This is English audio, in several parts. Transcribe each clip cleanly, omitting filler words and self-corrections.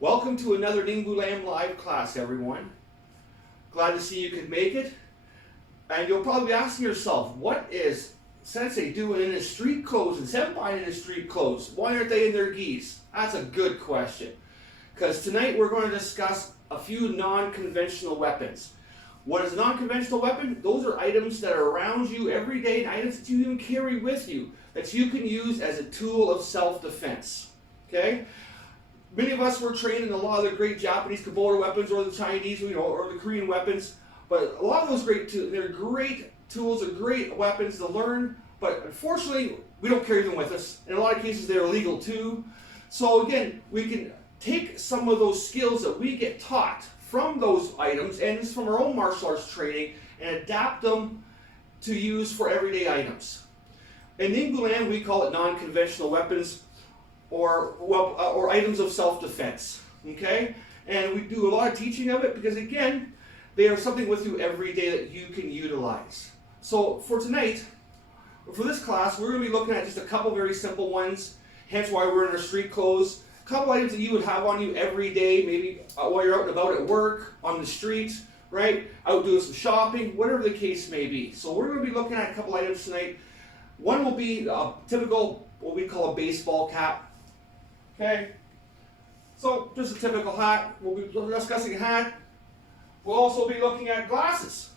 Welcome to another Nyingbulam live class, everyone. Glad to see you could make it. And you'll probably be asking yourself, what is Sensei doing in his street clothes and Senpai in his street clothes? Why aren't they in their gis? That's a good question. Because tonight we're going to discuss a few non-conventional weapons. What is a non-conventional weapon? Those are items that are around you every day, and items that you even carry with you, that you can use as a tool of self-defense. Okay? Many of us were trained in a lot of the great Japanese Kubota weapons, or the Chinese, or the Korean weapons. But a lot of those they're great tools, they're great weapons to learn. But unfortunately, we don't carry them with us. In a lot of cases, they're illegal too. So again, we can take some of those skills that we get taught from those items and just from our own martial arts training and adapt them to use for everyday items. In Nyingbulam, we call it non-conventional weapons, or items of self-defense, okay? And we do a lot of teaching of it because, again, they are something with you every day that you can utilize. So for tonight, for this class, we're going to be looking at just a couple very simple ones, hence why we're in our street clothes. A couple items that you would have on you every day, maybe while you're out and about at work, on the street, right? Out doing some shopping, whatever the case may be. So we're going to be looking at a couple items tonight. One will be a typical, what we call a baseball cap. Okay, so just a typical hat. We'll be discussing a hat. We'll also be looking at glasses.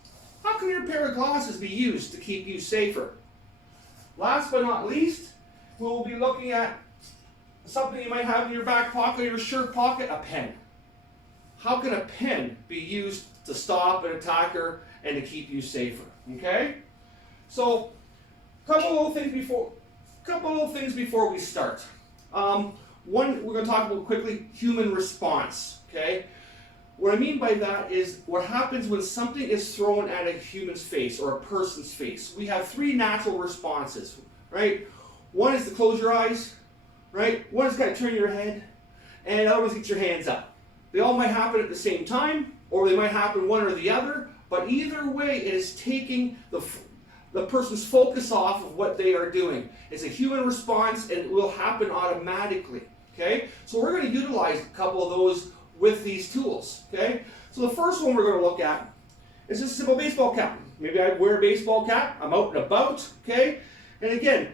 How can your pair of glasses be used to keep you safer? Last but not least, we'll be looking at something you might have in your back pocket or your shirt pocket, a pen. How can a pen be used to stop an attacker and to keep you safer? Okay? So, a couple little things before we start. One, we're going to talk about quickly, human response, okay? What I mean by that is what happens when something is thrown at a human's face or a person's face. We have three natural responses, right? One is to close your eyes, right? One is to turn your head, and the other is to get your hands up. They all might happen at the same time, or they might happen one or the other, but either way, it is taking the person's focus off of what they are doing. It's a human response, and it will happen automatically. Okay, so we're going to utilize a couple of those with these tools. Okay, so the first one we're going to look at is just a simple baseball cap. Maybe I wear a baseball cap, I'm out and about. Okay, and again,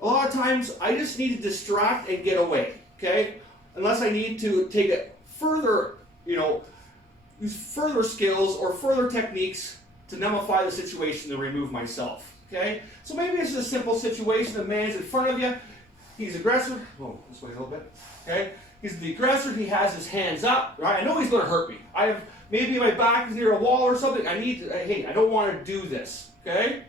a lot of times I just need to distract and get away. Okay, unless I need to take it further, use further skills or further techniques to nullify the situation to remove myself. Okay, so maybe it's just a simple situation. The man's in front of you. He's aggressive. Oh, this way a little bit. Okay, he's the aggressor. He has his hands up. Right, I know he's going to hurt me. Maybe my back is near a wall or something. Hey, I don't want to do this. Okay.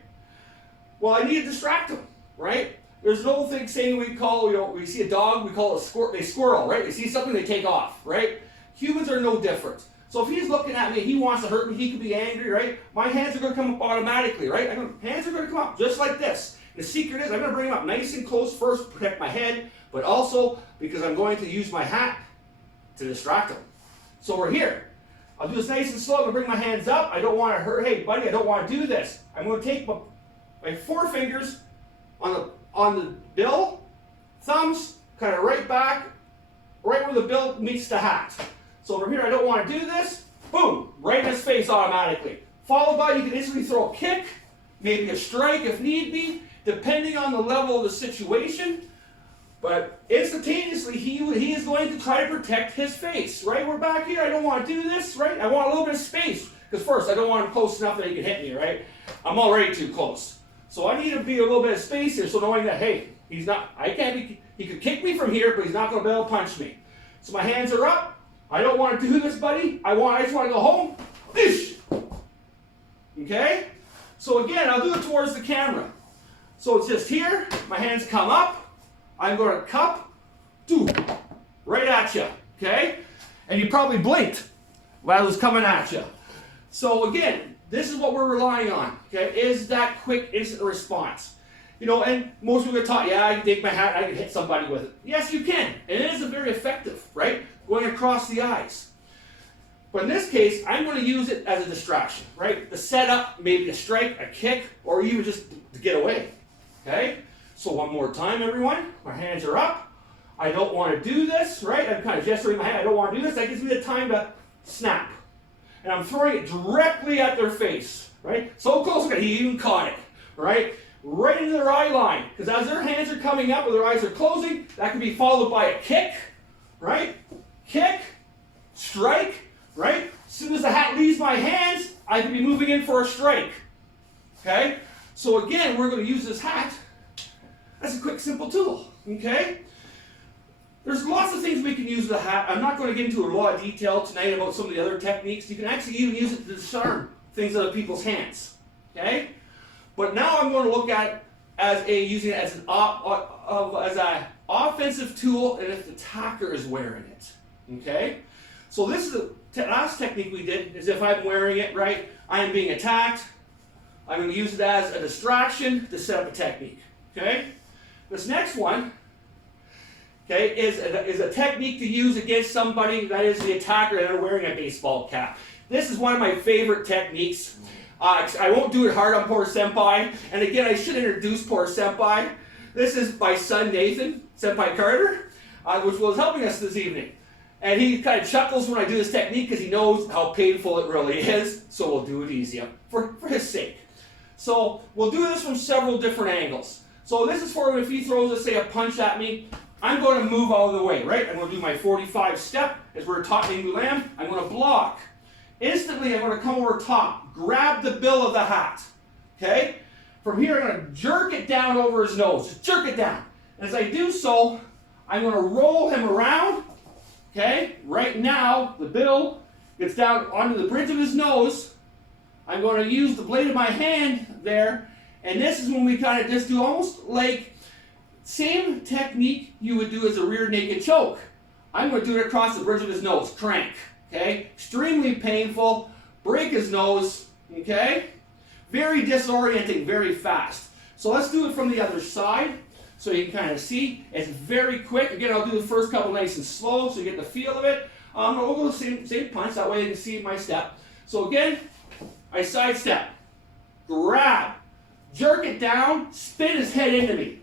Well, I need to distract him. Right. There's an old thing saying we see a dog, we call it a squirrel. Right. They see something, they take off. Right. Humans are no different. So if he's looking at me, he wants to hurt me, he could be angry, right? My hands are going to come up automatically, right? Hands are going to come up just like this. The secret is I'm going to bring them up nice and close first to protect my head, but also because I'm going to use my hat to distract him. So we're here. I'll do this nice and slow. I'm going to bring my hands up. I don't want to hurt. Hey, buddy, I don't want to do this. I'm going to take my four fingers on the bill, thumbs, kind of right back, right where the bill meets the hat. So over here, I don't want to do this. Boom, right in his face automatically. Followed by, you can instantly throw a kick, maybe a strike if need be, depending on the level of the situation. But instantaneously, he is going to try to protect his face, right? We're back here, I don't want to do this, right? I want a little bit of space. Because first, I don't want him close enough that he can hit me, right? I'm already too close. So I need to be a little bit of space here, so knowing that, hey, he could kick me from here, but he's not going to be able to punch me. So my hands are up. I don't want to do this, buddy. I just want to go home. Ish. Okay? So again, I'll do it towards the camera. So it's just here. My hands come up. I'm going to cup. Right at you. Okay? And you probably blinked while it was coming at you. So again, this is what we're relying on. Okay? Is that quick, instant response. And most people are taught, yeah, I can take my hat, I can hit somebody with it. Yes, you can. And it is very effective, right? Going across the eyes. But in this case, I'm going to use it as a distraction, right? The setup, maybe a strike, a kick, or even just to get away. Okay? So one more time, everyone. My hands are up. I don't want to do this, right? I'm kind of gesturing my hand. I don't want to do this. That gives me the time to snap. And I'm throwing it directly at their face, right? So close, okay, he even caught it, right? Right into their eye line. Because as their hands are coming up or their eyes are closing, that can be followed by a kick, right? Kick, strike, right? As soon as the hat leaves my hands, I can be moving in for a strike, okay? So again, we're going to use this hat as a quick, simple tool, okay? There's lots of things we can use with a hat. I'm not going to get into a lot of detail tonight about some of the other techniques. You can actually even use it to disarm things out of people's hands, okay? But now I'm going to look at it as using it as an offensive tool, and if the attacker is wearing it, okay? So this is the last technique we did, is if I'm wearing it, right, I am being attacked, I'm going to use it as a distraction to set up a technique, okay? This next one, okay, is a technique to use against somebody that is the attacker and they're wearing a baseball cap. This is one of my favorite techniques. I won't do it hard on poor Senpai, and again, I should introduce poor Senpai. This is my son Nathan, Senpai Carter, which was helping us this evening. And he kind of chuckles when I do this technique because he knows how painful it really is, so we'll do it easier for his sake. So we'll do this from several different angles. So this is for if he throws, let's say, a punch at me, I'm going to move out of the way, right? I'm going to do my 45 step, as we're taught in Nyingbulam. I'm going to block. Instantly, I'm going to come over top, grab the bill of the hat, okay? From here, I'm going to jerk it down over his nose. Just jerk it down. And as I do so, I'm going to roll him around, okay? Right now, the bill gets down onto the bridge of his nose. I'm going to use the blade of my hand there, and this is when we kind of just do almost like same technique you would do as a rear naked choke. I'm going to do it across the bridge of his nose, crank, okay? Extremely painful, break his nose, okay? Very disorienting, very fast. So let's do it from the other side so you can kind of see. It's very quick. Again, I'll do the first couple nice and slow so you get the feel of it. We'll go the same punch, that way you can see my step. So again, I sidestep, grab, jerk it down, spin his head into me.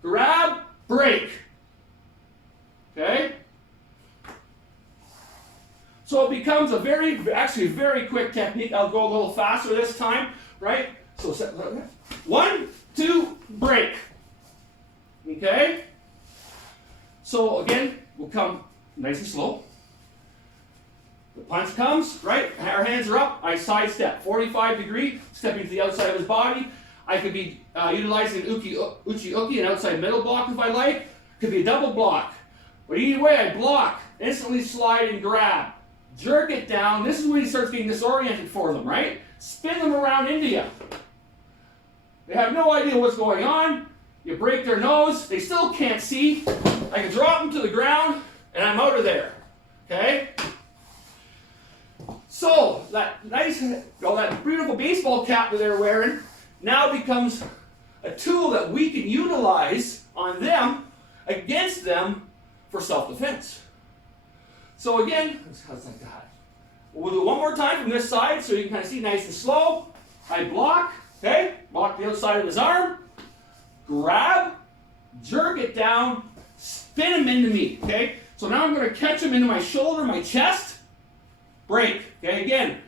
Grab, break. Okay? So it becomes actually a very quick technique. I'll go a little faster this time, right? So 1, 2, break. Okay? So again, we'll come nice and slow. The punch comes, right? Our hands are up. I sidestep, 45 degree, stepping to the outside of his body. I could be utilizing an uchi-uki, an outside middle block if I like. Could be a double block. But either way, I block, instantly slide and grab. Jerk it down. This is when he starts getting disoriented for them, right? Spin them around into you. They have no idea what's going on. You break their nose. They still can't see. I can drop them to the ground, and I'm out of there. Okay? So, that beautiful baseball cap that they're wearing now becomes a tool that we can utilize on them, against them, for self-defense. So again, how's like that? We'll do it one more time from this side so you can kind of see nice and slow. I block, okay? Block the outside of his arm. Grab, jerk it down, spin him into me, okay? So now I'm going to catch him into my shoulder, my chest, break. Okay, again,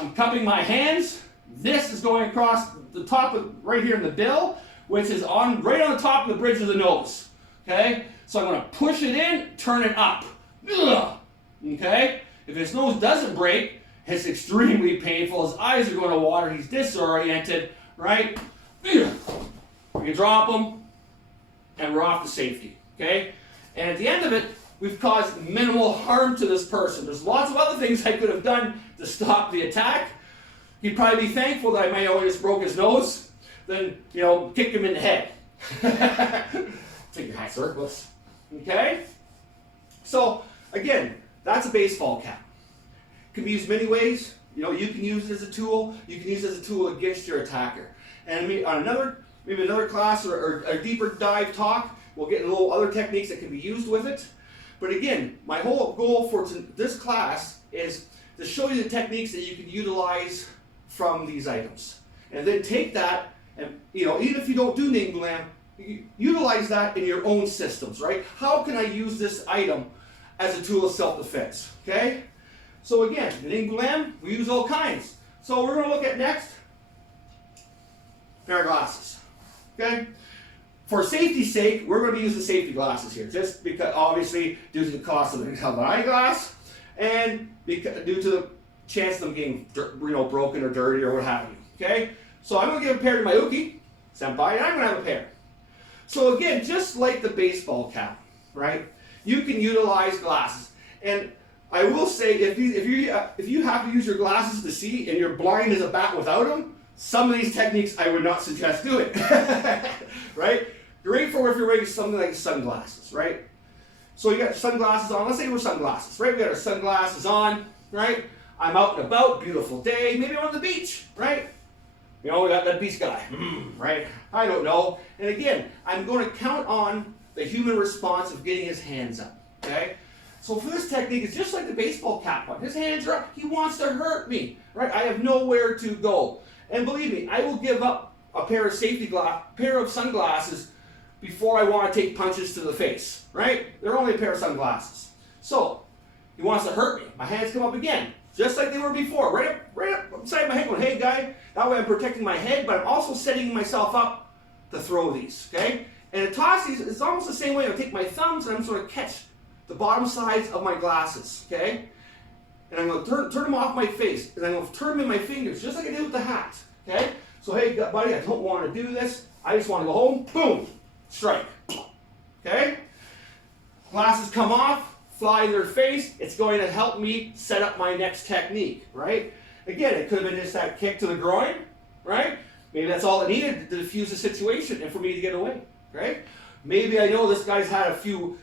I'm cupping my hands. This is going across the top of, right here in the bill, which is right on the top of the bridge of the nose. Okay, so I'm going to push it in, turn it up. Ugh. Okay, if his nose doesn't break, it's extremely painful. His eyes are going to water. He's disoriented, right? We can drop him, and we're off to safety. Okay, and at the end of it, we've caused minimal harm to this person. There's lots of other things I could have done to stop the attack. He'd probably be thankful that I might have only just broke his nose, then, kick him in the head. Take your hat, sir. Okay? So, again, that's a baseball cap. It can be used many ways. You can use it as a tool. You can use it as a tool against your attacker. And on maybe another class or a deeper dive talk, we'll get a little other techniques that can be used with it. But again, my whole goal for this class is to show you the techniques that you can utilize from these items. And then take that and, even if you don't do Nyingbulam, utilize that in your own systems, right? How can I use this item as a tool of self-defense, okay? So again, in Nyingbulam, we use all kinds. So we're going to look at next, pair of glasses, okay? For safety's sake, we're going to use the safety glasses here, just because, obviously, due to the cost of the eyeglass, and due to the chance of them getting, broken or dirty or what have you, okay? So I'm going to give a pair to my uke, senpai, and I'm going to have a pair. So again, just like the baseball cap, right? You can utilize glasses, and I will say, if you have to use your glasses to see, and you're blind as a bat without them, some of these techniques I would not suggest doing, right? Great for if you're wearing something like sunglasses, right? So you got sunglasses on. Let's say we're sunglasses, right? We got our sunglasses on, right? I'm out and about, beautiful day. Maybe I'm on the beach, right? We got that beach guy, right? I don't know. And again, I'm going to count on the human response of getting his hands up, okay? So for this technique, it's just like the baseball cap one. His hands are up. He wants to hurt me, right? I have nowhere to go. And believe me, I will give up a pair of sunglasses before I want to take punches to the face, right? They're only a pair of sunglasses. So he wants to hurt me. My hands come up again, just like they were before, right up beside my head going, hey guy, that way I'm protecting my head, but I'm also setting myself up to throw these, okay? And to toss these, it's almost the same way. I take my thumbs and I'm sort of catch the bottom sides of my glasses, okay? And I'm going to turn them off my face, and I'm going to turn them in my fingers, just like I did with the hat, okay? So hey buddy, I don't want to do this. I just want to go home, boom, strike, okay? Glasses come off, fly in their face. It's going to help me set up my next technique, right? Again, it could have been just that kick to the groin, right? Maybe that's all it needed to diffuse the situation and for me to get away, right? Maybe I know this guy's had a few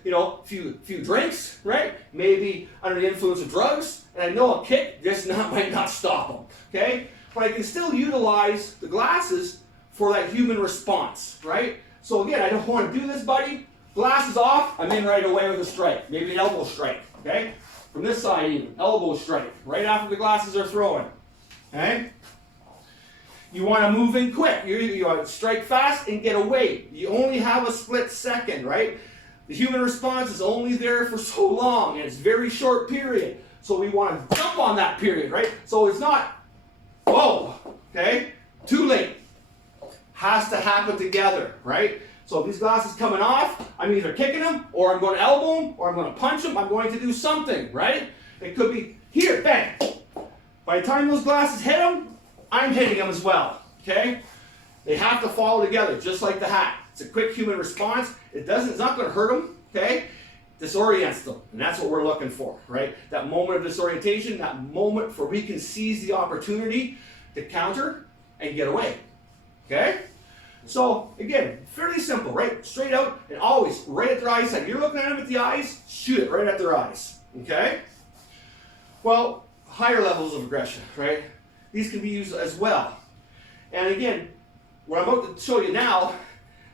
drinks, right? Maybe under the influence of drugs, and I know a kick just might not stop him, okay? But I can still utilize the glasses for that human response, right? So again, I don't want to do this, buddy. Glasses off, I'm in right away with a strike. Maybe an elbow strike, okay? From this side even, elbow strike, right after the glasses are thrown, okay? You want to move in quick. You want to strike fast and get away. You only have a split second, right? The human response is only there for so long, and it's a very short period. So we want to jump on that period, right? So it's not, whoa, okay? Too late. Has to happen together, right? So if these glasses coming off, I'm either kicking them, or I'm going to elbow them, or I'm going to punch them. I'm going to do something, right? It could be here, bang. By the time those glasses hit them, I'm hitting them as well, okay? They have to follow together, just like the hat. It's a quick human response. It's not going to hurt them, okay? Disorients them, and that's what we're looking for, right? That moment of disorientation, that moment where we can seize the opportunity to counter and get away, okay? So, again, fairly simple, right? Straight out and always right at their eyes. Like you're looking at them at the eyes, shoot it right at their eyes, okay? Well, higher levels of aggression, right? These can be used as well. And again, what I'm about to show you now,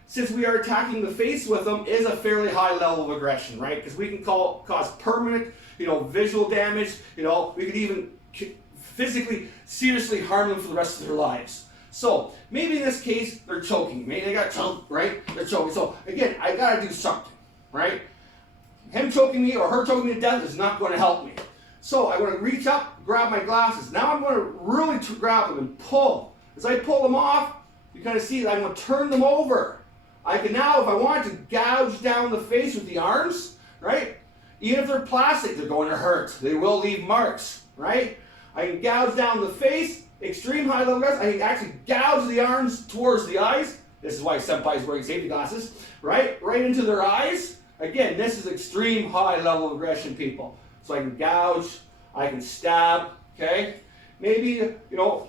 since we are attacking the face with them, is a fairly high level of aggression, right? Because we can cause permanent, visual damage. We could even physically, seriously harm them for the rest of their lives. So maybe in this case, they're choking. Maybe they got choked, right? They're choking. So again, I got to do something, right? Him choking me or her choking me to death is not going to help me. So I'm going to reach up, grab my glasses. Now I'm going to really grab them and pull. As I pull them off, you kind of see that I'm going to turn them over. I can now, if I want to, gouge down the face with the arms, right? Even if they're plastic, they're going to hurt. They will leave marks, right? I can gouge down the face, extreme high level glasses. I can actually gouge the arms towards the eyes. This is why senpai is wearing safety glasses, right? Right into their eyes. Again, this is extreme high level aggression, people. So I can gouge, I can stab, okay? Maybe,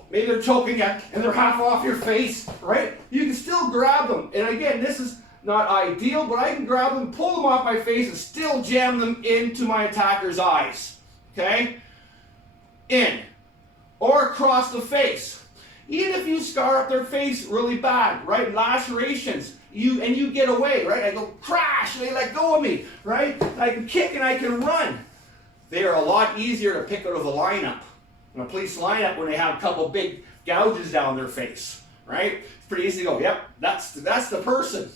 maybe they're choking you and they're half off your face, right? You can still grab them. And again, this is not ideal, but I can grab them, pull them off my face, and still jam them into my attacker's eyes, okay? In. Or across the face. Even if you scar up their face really bad, right? Lacerations, you get away, right? I go crash, and they let go of me, right? I can kick and I can run. They are a lot easier to pick out of the lineup. In a police lineup, when they have a couple big gouges down their face, right? It's pretty easy to go, yep, that's the person.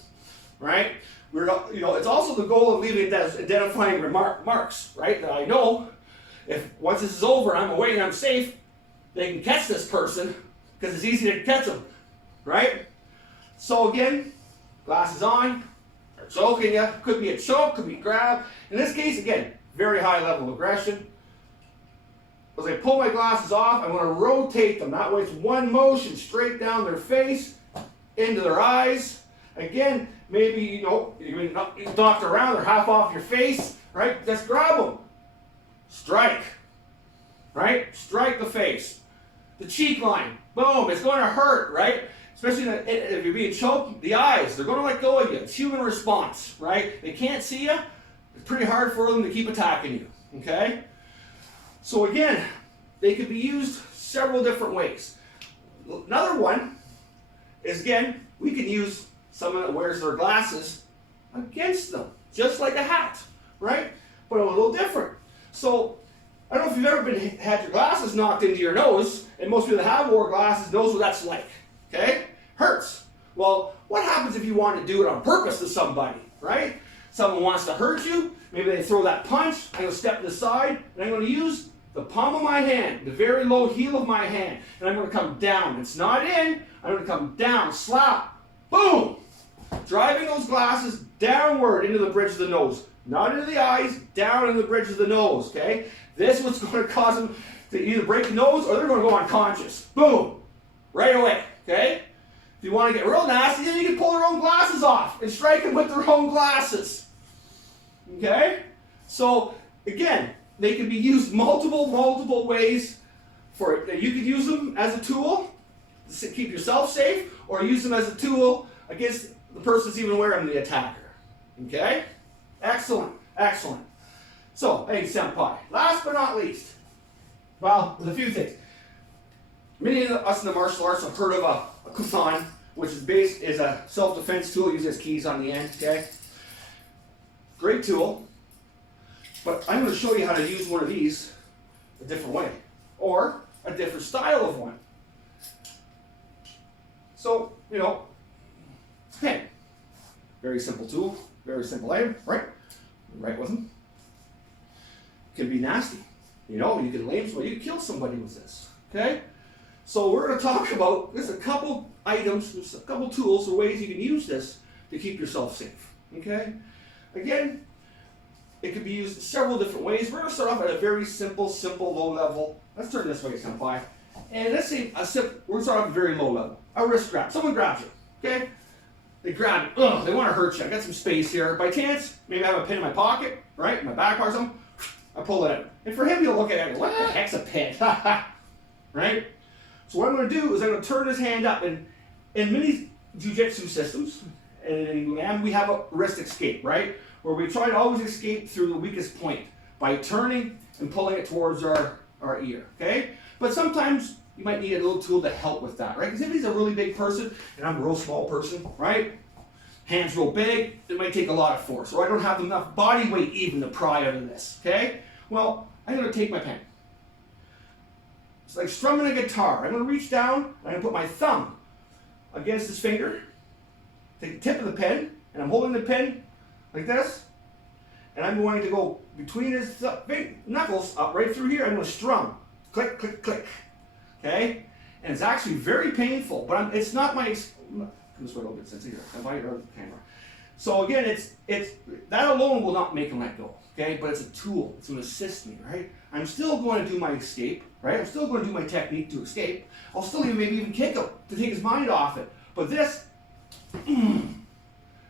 right? It's also the goal of leaving identifying marks, right? That I know if once this is over, I'm away and I'm safe, they can catch this person because it's easy to catch them, right? So again, glasses on, they're choking you. Could be a choke, could be grab. In this case, again, very high level of aggression. As I pull my glasses off, I'm going to rotate them. That way it's one motion straight down their face, into their eyes. Again, maybe, you're knocked around, they're half off your face, right? Just grab them. Strike, right? Strike the face. The cheek line, boom, it's going to hurt, right? Especially if you're being choked, the eyes, they're going to let go of you. It's human response, right? They can't see you. It's pretty hard for them to keep attacking you, okay? So again, they could be used several different ways. Another one is, again, we can use someone that wears their glasses against them, just like a hat, right? But a little different. So, I don't know if you've ever had your glasses knocked into your nose, and most people that have wore glasses knows what that's like, okay? Hurts. Well, what happens if you want to do it on purpose to somebody, right? Someone wants to hurt you, maybe they throw that punch, I'm going to step to the side, and I'm going to use the palm of my hand, the very low heel of my hand, and I'm going to come down. It's not in, I'm going to come down, slap, boom! Driving those glasses downward into the bridge of the nose. Not into the eyes, down in the bridge of the nose, okay? This is what's going to cause them to either break the nose or they're going to go unconscious. Boom! Right away, okay? If you want to get real nasty, then you can pull their own glasses off and strike them with their own glasses. Okay? So, again, they can be used multiple ways for it. You could use them as a tool to keep yourself safe, or use them as a tool against the person that's even wearing the attacker. Okay? Excellent, excellent. So, hey, senpai, last but not least, well, there's a few things. Many of us in the martial arts have heard of a kusan, which is a self-defense tool, uses keys on the end, okay? Great tool, but I'm going to show you how to use one of these a different way, or a different style of one. So, it's a pen. Very simple tool, very simple item, right? Right with them. Can be nasty. You can lame somebody, you can kill somebody with this, okay? So we're going to talk about, there's a couple items, there's a couple tools or ways you can use this to keep yourself safe, okay? Again, it could be used in several different ways. We're going to start off at a very simple, low level. Let's turn this way, senpai. And let's say, we're going to start off at a very low level. A wrist grab. Someone grabs you, okay? They grab you. Ugh, they want to hurt you. I got some space here. By chance, maybe I have a pin in my pocket, right? In my back or something. I pull it out. And for him, he'll look at it and go, what the heck's a pin? Right? So what I'm going to do is I'm going to turn his hand up. And in many jiu-jitsu systems, and we have a wrist escape, right? Where we try to always escape through the weakest point by turning and pulling it towards our ear, okay? But sometimes you might need a little tool to help with that, right? Because if he's a really big person, and I'm a real small person, right? Hands real big, it might take a lot of force, or I don't have enough body weight even to pry out of this, okay? Well, I'm going to take my pen. It's like strumming a guitar. I'm going to reach down, and I'm going to put my thumb against his finger, take the tip of the pen, and I'm holding the pen like this, and I'm going to go between his knuckles up right through here. I'm going to strum, click, click, click, okay? And it's actually very painful, but it's not my. Come this way a little bit, since here. I'm by your camera. So again, it's that alone will not make him let go, okay? But it's a tool. It's going to assist me, right? I'm still going to do my escape, right? I'm still going to do my technique to escape. I'll still maybe even kick him to take his mind off it. But this.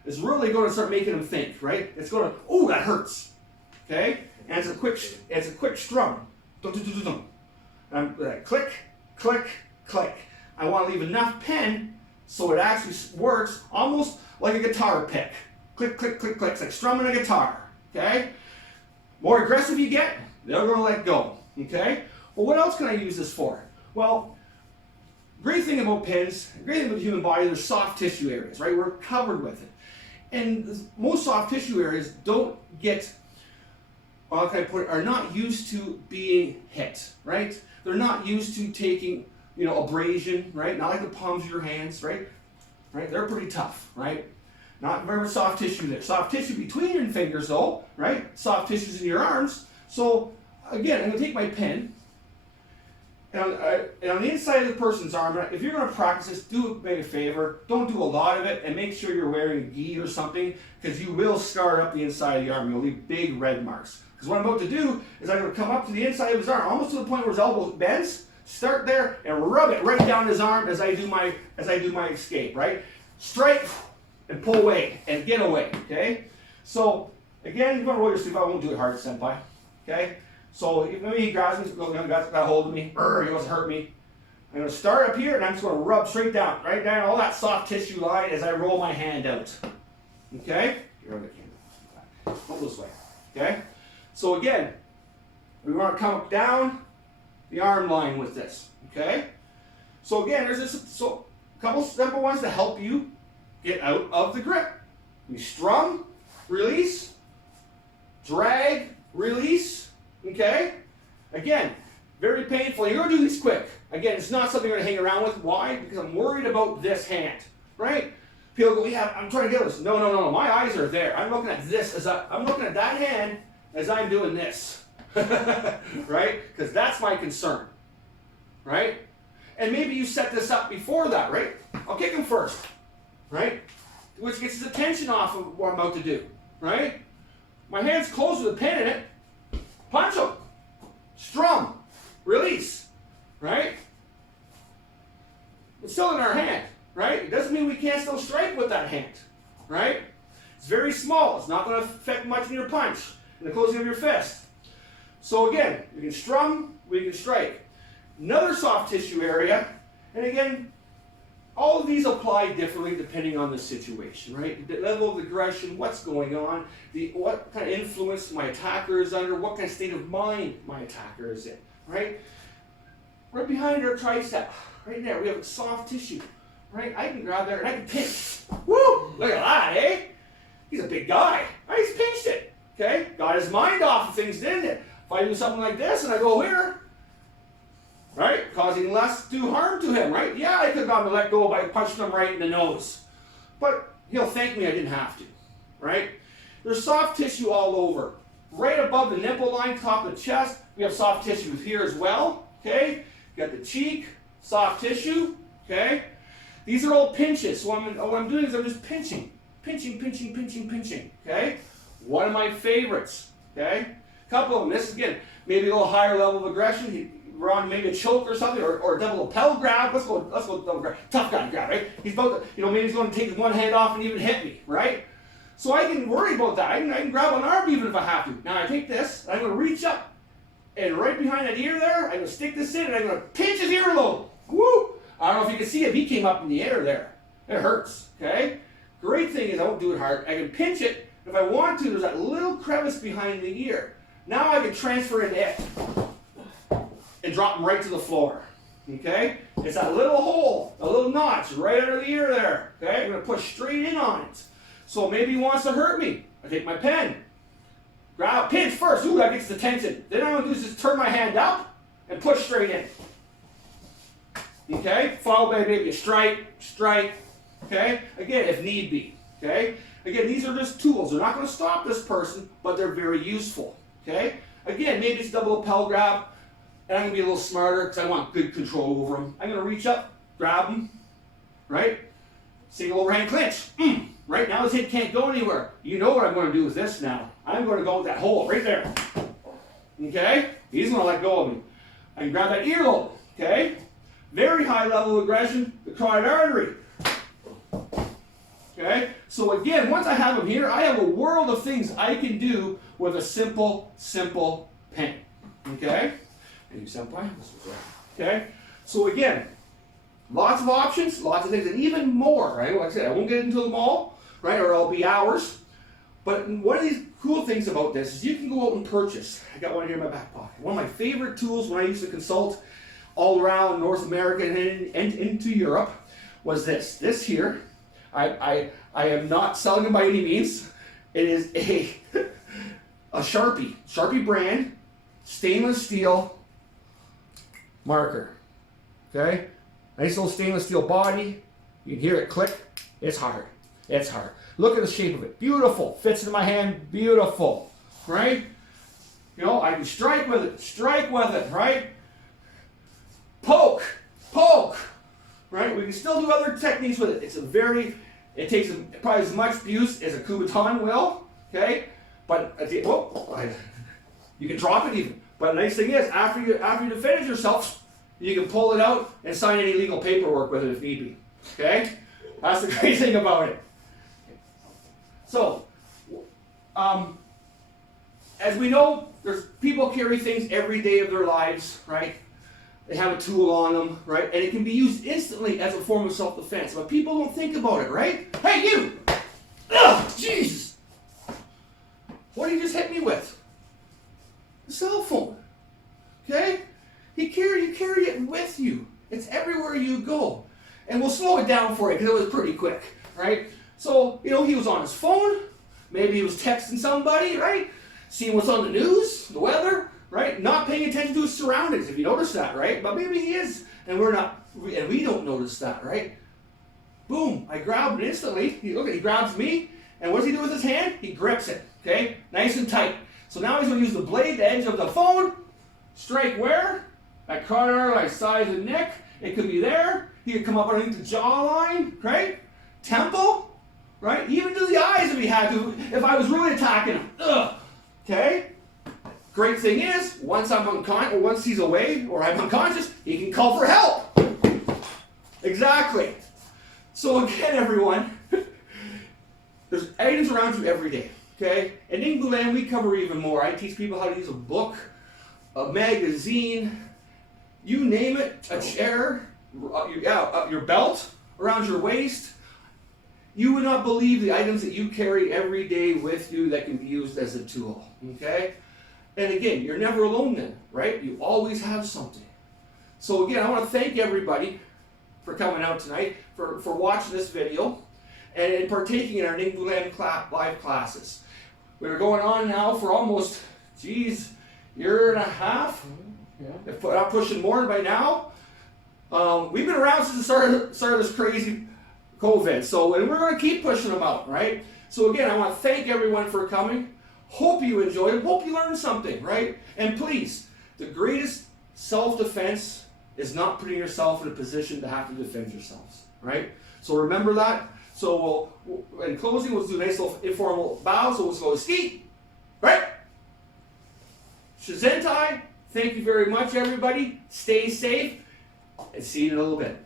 Is really going to start making him think, right? It's going to, oh, that hurts, okay? And it's a quick strum. And I'm click, click, click. I want to leave enough pen so it actually works almost like a guitar pick. Click, click, click, click. It's like strumming a guitar, okay? More aggressive you get, they're going to let go, okay? Well, what else can I use this for? Well, great thing about pens, great thing about the human body, there's soft tissue areas, right? We're covered with it. And most soft tissue areas don't get, how can I put it, are not used to being hit, right? They're not used to taking, abrasion, right? Not like the palms of your hands, right? Right? They're pretty tough, right? Not very much soft tissue there. Soft tissue between your fingers though, right? Soft tissues in your arms. So again, I'm going to take my pen, and on the inside of the person's arm, if you're going to practice this, do me a favor. Don't do a lot of it, and make sure you're wearing a gi or something, because you will scar up the inside of the arm. You'll leave big red marks. Because what I'm about to do is I'm going to come up to the inside of his arm, almost to the point where his elbow bends. Start there and rub it right down his arm as I do my escape. Right, strike and pull away and get away. Okay. So again, you're going to roll your sleeve. I won't do it hard, senpai. Okay. So maybe he grabs me, got a hold of me, he wants to hurt me. I'm going to start up here, and I'm just going to rub straight down, right down all that soft tissue line as I roll my hand out. Okay? Go this way. Okay? So again, we want to come down the arm line with this. Okay? So again, there's a couple simple ones to help you get out of the grip. You strum, release, drag, release. Okay? Again, very painful. You're going to do these quick. Again, it's not something you're going to hang around with. Why? Because I'm worried about this hand. Right? People go, yeah, I'm trying to get this. No. My eyes are there. I'm looking at this I'm looking at that hand as I'm doing this. Right? Because that's my concern. Right? And maybe you set this up before that, right? I'll kick him first. Right? Which gets his attention off of what I'm about to do. Right? My hand's closed with a pen in it. Punch him. Strum. Release. Right? It's still in our hand. Right? It doesn't mean we can't still strike with that hand. Right? It's very small. It's not going to affect much in your punch, in the closing of your fist. So again, we can strum, we can strike. Another soft tissue area, and again, all of these apply differently depending on the situation, right? The level of aggression, what's going on, what kind of influence my attacker is under, what kind of state of mind my attacker is in, right? Right behind our tricep, right there, we have soft tissue, right? I can grab there and I can pinch. Woo! Look at that, eh? He's a big guy. I just pinched it, okay? Got his mind off of things, didn't it? If I do something like this and I go here, right? Causing less to harm to him, right? Yeah, I could have gotten to let go by punching him right in the nose. But he'll thank me I didn't have to, right? There's soft tissue all over. Right above the nipple line, top of the chest, we have soft tissue here as well, okay? You got the cheek, soft tissue, okay? These are all pinches. So what I'm doing is I'm just pinching, okay? One of my favorites, okay? A couple of them. This is, again, maybe a little higher level of aggression. We're on maybe a choke or something, or a double lapel grab. Let's go double grab. Tough guy grab, right? He's about to, maybe he's going to take his one hand off and even hit me, right? So I can worry about that. I can grab an arm even if I have to. Now I take this, I'm going to reach up, and right behind that ear there, I'm going to stick this in, and I'm going to pinch his earlobe. Woo! I don't know if you can see it. He came up in the air there. It hurts, okay? Great thing is I won't do it hard. I can pinch it. If I want to, there's that little crevice behind the ear. Now I can transfer into it and drop him right to the floor, okay? It's that little hole, a little notch right under the ear there, okay? I'm going to push straight in on it. So maybe he wants to hurt me. I take my pen, grab, pinch first. Ooh, that gets the tension. Then I'm going to do is just turn my hand up and push straight in. Okay? Followed by maybe a strike, okay? Again, if need be, okay? Again, these are just tools. They're not going to stop this person, but they're very useful, okay? Again, maybe it's double lapel grab, and I'm going to be a little smarter because I want good control over him. I'm going to reach up, grab him, right? Single overhand clinch. Right now his head can't go anywhere. You know what I'm going to do with this now. I'm going to go with that hole right there. Okay? He's going to let go of me. I can grab that earlobe. Okay? Very high level of aggression, the carotid artery. Okay? So again, once I have him here, I have a world of things I can do with a simple pen. Okay? And you senpai? Okay? So again, lots of options, lots of things, and even more, right? Like I said, I won't get into them all, right? Or it'll be hours. But one of these cool things about this is you can go out and purchase. I got one here in my back pocket. One of my favorite tools when I used to consult all around North America and into Europe was this. This here, I am not selling it by any means. It is a Sharpie brand, stainless steel marker. Okay? Nice little stainless steel body. You can hear it click. It's hard. It's hard. Look at the shape of it. Beautiful. Fits into my hand. Beautiful. Right? You know, I can strike with it, right? Poke. Right? We can still do other techniques with it. It takes probably as much abuse as a Kubotan will, okay? But you can drop it even. But the nice thing is, after you defended yourself, you can pull it out and sign any legal paperwork with it if need be. Okay? That's the great thing about it. So, as we know, people carry things every day of their lives, right? They have a tool on them, right? And it can be used instantly as a form of self-defense. But people don't think about it, right? Hey, you! Ugh, Jesus! What did you just hit me with? The cell phone. Okay? You carry it with you. It's everywhere you go. And we'll slow it down for you because it was pretty quick, right? So, you know, he was on his phone. Maybe he was texting somebody, right? Seeing what's on the news, the weather, right? Not paying attention to his surroundings, if you notice that, right? But maybe he is, and we don't notice that, right? Boom, I grabbed it instantly. He grabs me, and what does he do with his hand? He grips it, okay? Nice and tight. So now he's going to use the blade edge of the phone, strike where? That corner, like side of the neck. It could be there. He could come up underneath the jawline, right? Temple, right? Even to the eyes if he had to, if I was really attacking him. Ugh. Okay? Great thing is, once I'm unconscious, or once he's away, or I'm unconscious, he can call for help. Exactly. So again, everyone, there's items around you every day. Okay? In Nyingbulam, we cover even more. I teach people how to use a book, a magazine, you name it, a chair, your belt around your waist. You would not believe the items that you carry every day with you that can be used as a tool. Okay? And again, you're never alone then, right? You always have something. So again, I want to thank everybody for coming out tonight, for watching this video, and partaking in our Nyingbulam live classes. We're going on now for almost, year and a half. Yeah. If I'm pushing more by now. We've been around since the start of this crazy COVID, and we're going to keep pushing them out, right? So again, I want to thank everyone for coming. Hope you enjoyed it. Hope you learned something, right? And please, the greatest self-defense is not putting yourself in a position to have to defend yourselves, right? So remember that. So in closing, we'll do a nice little informal bow. So we'll go ski, right? Shizentai. Thank you very much, everybody. Stay safe, and see you in a little bit.